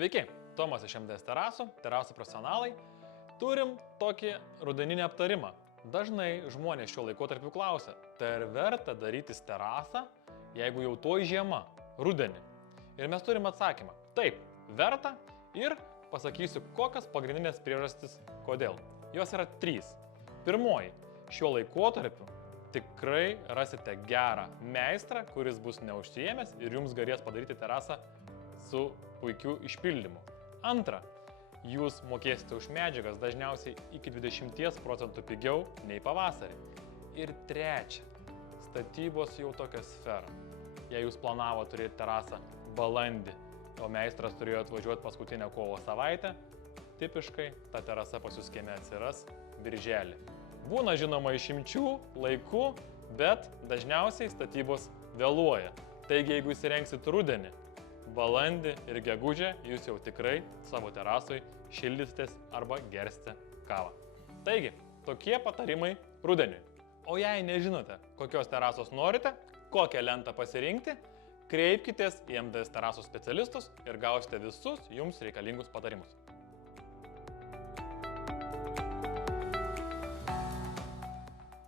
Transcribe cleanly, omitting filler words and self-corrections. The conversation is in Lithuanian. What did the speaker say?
Sveiki, Tomas iš MDS terasų profesionalai. Turim tokį rudeninį aptarimą. Dažnai žmonės šiuo laikotarpiu klausia, tai ar verta darytis terasą, jeigu jau toj žiema, rudenį? Ir mes turim atsakymą. Taip, verta ir pasakysiu, kokias pagrindinės priežastis, kodėl. Jos yra 3. Pirmoji, šiuo laikotarpiu tikrai rasite gerą meistrą, kuris bus neužsiėmęs ir jums galės padaryti terasą su puikiu išpildymu. Antra, jūs mokėsite už medžiagas dažniausiai iki 20% pigiau nei pavasarį. Ir trečia, statybos jau tokia sfera. Jei jūs planavo turėti terasą balandį, o meistras turėjo atvažiuoti paskutinę kovo savaitę, tipiškai ta terasa pas jūs kieme atsiras birželį. Būna žinoma išimčių, laikų, bet dažniausiai statybos vėluoja. Taigi, jeigu įsirengsit rudenį, balandį ir gegužę, jūs jau tikrai savo terasui šildysitės arba gersite kavą. Taigi, tokie patarimai rudeniui. O jei nežinote, kokios terasos norite, kokią lentą pasirinkti, kreipkitės į MDS terasų specialistus ir gausite visus jums reikalingus patarimus.